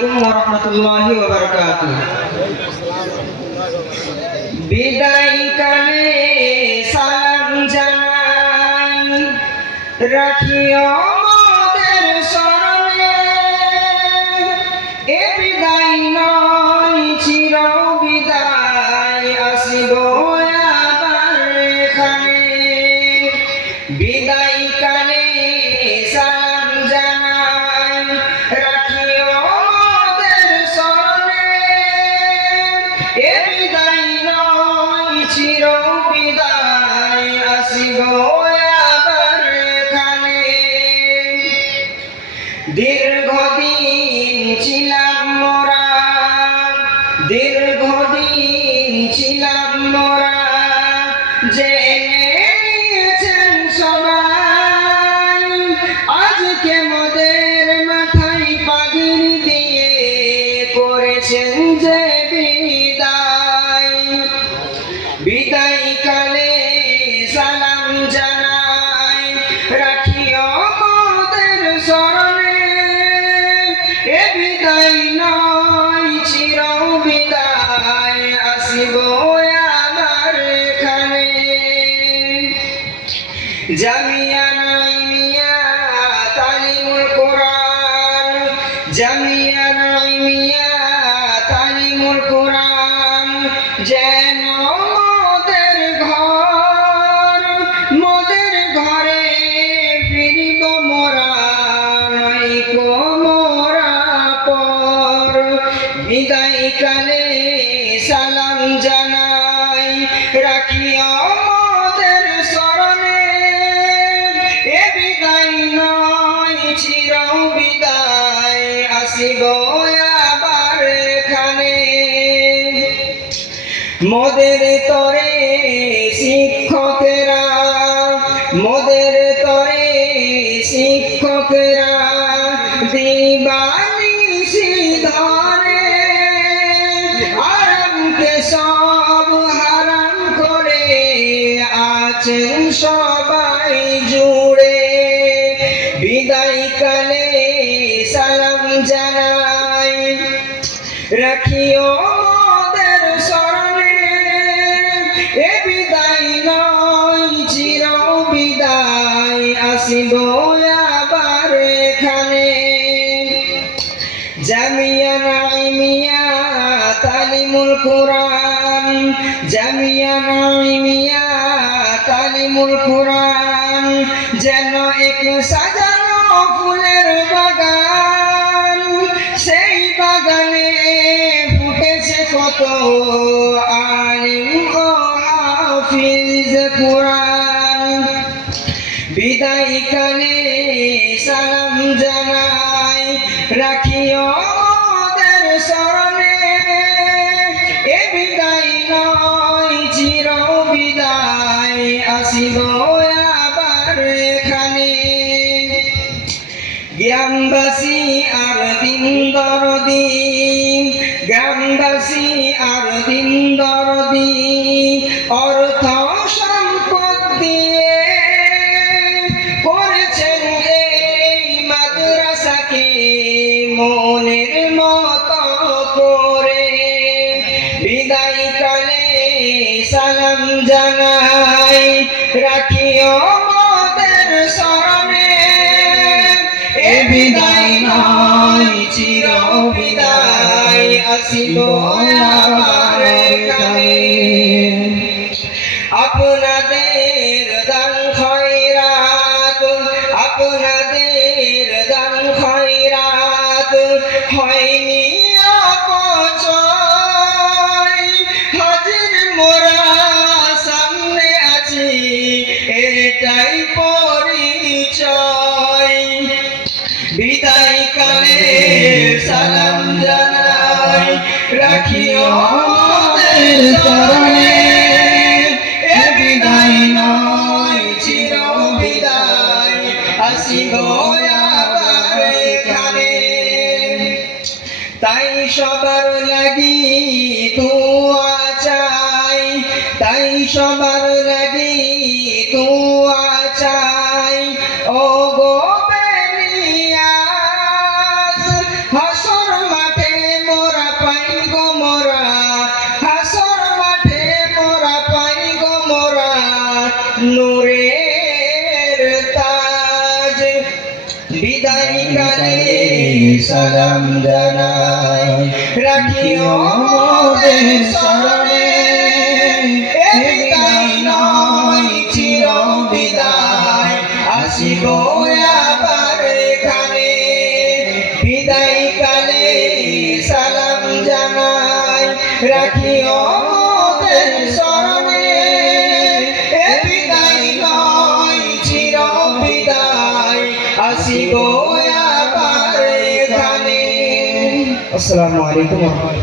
আলাইকুম ওয়া রাহমাতুল্লাহি ওয়া বারাকাতুহু। বিদায় কালে সালাম জানাই, রাখিও মোদের স্মরণে। এ বিদায় নয় চির বিদায়, আসিব আবার এখানে। বিদায় কালে সালাম জানাই, রাখিও মোদের স্মরণে। এ বিদায় নয় চির বিদায়, আসিব আবার এখানে। দীর্ঘদিন ছিলাম মোরা, দীর্ঘদিন ছিলাম মোরা, জেনে নিয়েছেন সবাই। আজকে মোদের মাথায় পাগড়ি দিয়ে করেছেন যে বিদায়। বিদায় কালে সালাম জানাই, রাখিও মোদের স্মরণে। এ বিদায় নয় চির বিদায়, আসিব আমার এখানে। জামিয়া নাইমিয়া তালিমুল কোরআন, জামিয়া নাইমিয়া তালিমুল কোরআন, যেন মোদের ঘর। মোদের ঘরে ফিরিব মোরা, নইকো মোরা পর। বিদায় কালে সালাম জানাই, রাখিও মোদের স্মরণে। এ বিদায় নয় চির বিদায়, আসিব আবার এখানে। মোদের তরে শিক্ষকেরা, মোদের তরে শিক্ষকেরা, দিবানিশি ধরে। আরামকে সব হারাম করে আছেন সবাই জুড়ে। বিদায় কালে সালাম জানাই, রাখিও মোদের স্মরণে। এ বিদায় নয় চির বিদায়, আসিব আবার এখানে। জামিয়া নাইমিয়া তালিমুল কোরআন, জামিয়া নাইমিয়া তালিমুল কোরআন, যেন এক সাজানো ফুলের বাগান। সেই বাগানে ফুটেছে কত আলিম ও হাফিজ কোরআন। বিদায় কালে সালাম জানাই, রাখিও মোদের স্মরণে। এ বিদায় নয় চির বিদায়, আসিব আবার এখানে। গ্রামবাসী আর দিন দরদি, গ্রামবাসী আর দিন দরদি, অর্থ সম্পদ দিয়ে করেছেন এই মাদ্রাসাকে মনের মতো করে। বিদায় কালে সালাম জানাই, রাখিও মোদের স্মরণে। এ বিদায় নয় চির বিদায়, আসিব আবার এখানে। আপনাদের দান খয়রাত, আপনাদের দান খয়রাত হয়নি অপচয়। হাজির মোরা সামনে আছি, এটাই পরিচয়। বিদায় কালে সালাম জানাই, রাখিও মোদের স্মরণে। এ বিদায় নয় চির বিদায়, আসিব আবার এখানে। তাই সবার লাগি দুয়া চাই, তাই সবার লাগি দুয়া চাই। ও গো বেনিয়াজ, হাসর মাঠে বিদায় কালে সালাম জানাই রাখিও মোদের স্মরণে এ বিদায় নয় চির বিদায় আসিব আবার এখানে বিদায় কালে সালাম জানাই রাখিও মোদের স্মরণে এ বিদায় নয় চির বিদায় আসিব আবার এখানে। আসসালামু আলাইকুম।